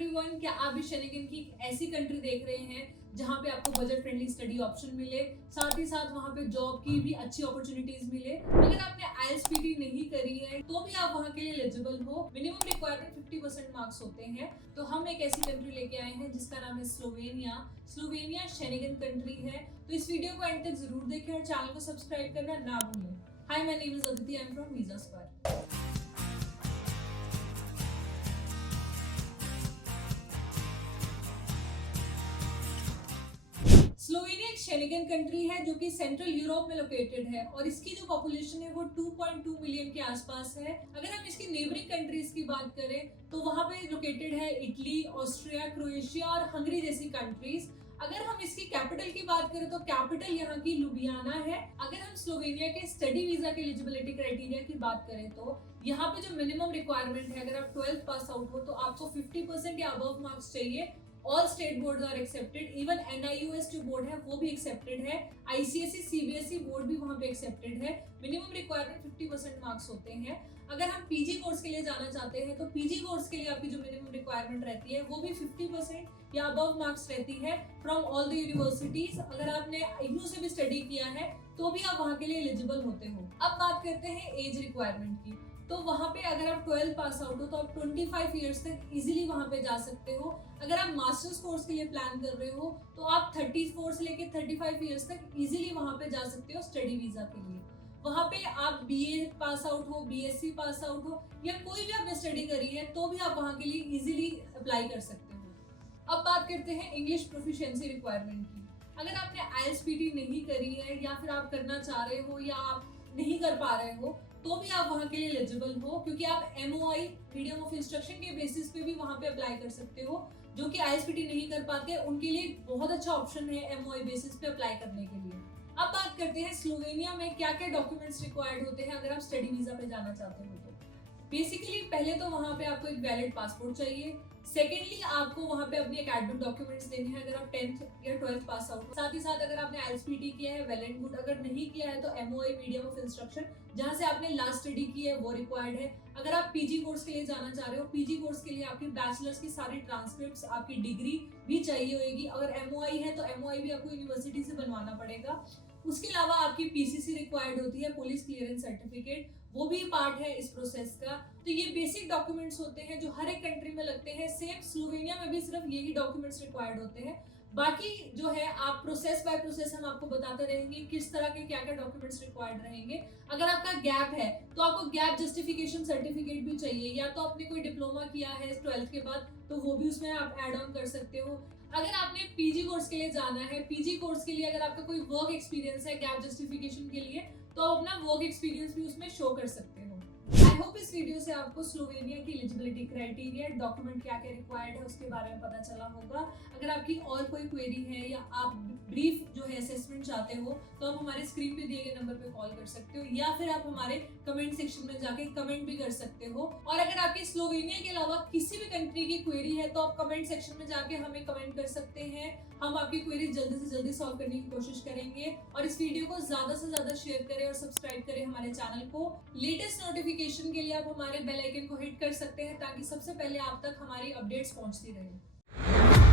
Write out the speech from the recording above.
Everyone, क्या आप भी शेनिगन की एक ऐसी कंट्री देख रहे हैं जहां पे आपको बजट फ्रेंडली स्टडी ऑप्शन मिले, साथ ही साथ वहां पे जॉब की भी अच्छी अपॉर्चुनिटीज मिले। अगर आपने आईएलटीएस पीटी नहीं करी है तो भी आप वहां के लिए एलिजिबल हो। मिनिमम रिक्वायरमेंट 50% मार्क्स होते हैं। तो हम एक ऐसी कंट्री लेके आए हैं जिसका नाम है स्लोवेनिया। स्लोवेनिया शेनिगन कंट्री है। तो इस वीडियो को एंड तक जरूर देखें और चैनल को सब्सक्राइब करना ना भूलें। Hi, my name is Aditi, I am from visa square. Slovenia एक शेनिगन कंट्री है जो कि सेंट्रल यूरोप में लोकेटेड है और इसकी जो पॉपुलेशन है वो 2.2 मिलियन के आसपास है। अगर हम इसकी नेबरिंग कंट्रीज की बात करें तो वहां पे लोकेटेड है इटली, ऑस्ट्रिया, क्रोएशिया और हंगरी जैसी कंट्रीज। अगर हम इसकी कैपिटल की बात करें तो कैपिटल यहाँ की लुबियाना है। अगर हम स्लोवेनिया के स्टडी वीजा के एलिजिबिलिटी क्राइटेरिया की बात करें तो यहाँ पे जो मिनिमम रिक्वायरमेंट है, अगर आप 12th पास आउट हो तो आपको 50% या अबव मार्क्स चाहिए। All state board are accepted, even NIUS जो बोर्ड है वो भी एक्सेप्टेड है। ICSE CBSE बोर्ड भी वहाँ पे एक्सेप्टेड है। मिनिमम रिक्वायरमेंट 50% मार्क्स होते हैं। अगर हम PG कोर्स के लिए जाना चाहते हैं तो PG कोर्स के लिए आपकी जो मिनिमम रिक्वायरमेंट रहती है वो भी 50% या अबव मार्क्स रहती है फ्रॉम ऑल द यूनिवर्सिटीज। अगर आपने IGNOU से भी स्टडी किया है तो भी आप वहाँ के लिए एलिजिबल होते हो। अब बात करते हैं एज रिक्वायरमेंट की। तो वहाँ पे अगर आप 12 पास आउट हो तो आप 25 इयर्स तक इजीली वहाँ पे जा सकते हो। अगर आप मास्टर्स कोर्स के लिए प्लान कर रहे हो तो आप 34 से लेके 35 इयर्स तक इजीली वहाँ पे जा सकते हो स्टडी वीजा के लिए। वहाँ पे आप BA पास आउट हो, BSc पास आउट हो या कोई भी आपने स्टडी करी है तो भी आप वहाँ के लिए इजीली अप्लाई कर सकते हो। अब बात करते हैं इंग्लिश प्रोफिशिएंसी रिक्वायरमेंट की। अगर आपने IELTS PT नहीं करी है या फिर आप करना चाह रहे हो या आप नहीं कर पा रहे हो तो भी आप वहाँ के लिए एलिजिबल हो, क्योंकि आप MOI मीडियम ऑफ इंस्ट्रक्शन के बेसिस पे भी वहाँ पे अप्लाई कर सकते हो। जो कि IELTS PT नहीं कर पाते उनके लिए बहुत अच्छा ऑप्शन है MOI बेसिस पे अप्लाई करने के लिए। अब बात करते हैं स्लोवेनिया में क्या क्या डॉक्यूमेंट्स रिक्वायर्ड होते हैं अगर आप स्टडी वीजा पे जाना चाहते हो तो। बेसिकली पहले तो वहाँ पे आपको एक वैलिड पासपोर्ट चाहिए। सेकेंडली आपको वहाँ पे अपनी एकेडमिक डॉक्यूमेंट्स देने हैं अगर आप 10th या 12th पास आउट हो। साथ ही साथ अगर आपने IELTS PT किया है वेल एंड गुड, अगर नहीं किया है तो MOI मीडियम ऑफ इंस्ट्रक्शन जहाँ से आपने लास्ट स्टडी की है वो रिक्वायर्ड है। अगर आप PG कोर्स के लिए जाना चाह रहे हो, PG कोर्स के लिए आपकी बैचलर्स की सारी ट्रांसक्रिप्ट्स, आपकी डिग्री भी चाहिए होगी। अगर MOI है तो MOI भी आपको यूनिवर्सिटी से बनवाना पड़ेगा। उसके अलावा आपकी PCC रिक्वायर्ड होती है, पुलिस क्लियरेंस सर्टिफिकेट, वो भी पार्ट है इस प्रोसेस का। तो ये बेसिक डॉक्यूमेंट्स होते हैं जो हर एक कंट्री में लगते हैं। सेम स्लोवेनिया में भी सिर्फ यही डॉक्यूमेंट्स रिक्वायर्ड होते हैं। बाकी जो है आप प्रोसेस बाय प्रोसेस हम आपको बताते रहेंगे किस तरह के क्या क्या डॉक्यूमेंट्स रिक्वायर्ड रहेंगे। अगर आपका गैप है तो आपको गैप जस्टिफिकेशन सर्टिफिकेट भी चाहिए, या तो आपने कोई डिप्लोमा किया है 12th के बाद तो वो भी उसमें आप ऐड ऑन कर सकते हो। अगर आपने PG कोर्स के लिए जाना है, PG कोर्स के लिए अगर आपका कोई वर्क एक्सपीरियंस है गैप जस्टिफिकेशन के लिए तो आप अपना वर्क एक्सपीरियंस भी उसमें शो कर सकते हो। आई होप इस वीडियो से आपको स्लोवेनिया की एलिजिबिलिटी क्राइटेरिया, डॉक्यूमेंट क्या क्या रिक्वायर्ड है उसके बारे में पता चला होगा। अगर आपकी और कोई क्वेरी है या आप ब्रीफ जो है असेसमेंट चाहते हो तो आप हमारे स्क्रीन पे दिए गए नंबर पे कॉल कर सकते हो या फिर आप हमारे कमेंट सेक्शन में जाके कमेंट भी कर सकते हो। और अगर आपकी स्लोवेनिया के अलावा किसी भी कंट्री की क्वेरी है तो आप कमेंट सेक्शन में जाके हमें कमेंट कर सकते हैं। हम आपकी क्वेरी जल्दी से जल्दी सॉल्व करने की कोशिश करेंगे। और इस वीडियो को ज्यादा से ज्यादा शेयर करें और सब्सक्राइब करें हमारे चैनल को। लेटेस्ट नोटिफिकेशन के लिए आप हमारे बेल आइकन को हिट कर सकते हैं ताकि सबसे पहले आप तक हमारी अपडेट्स पहुंचती रहे।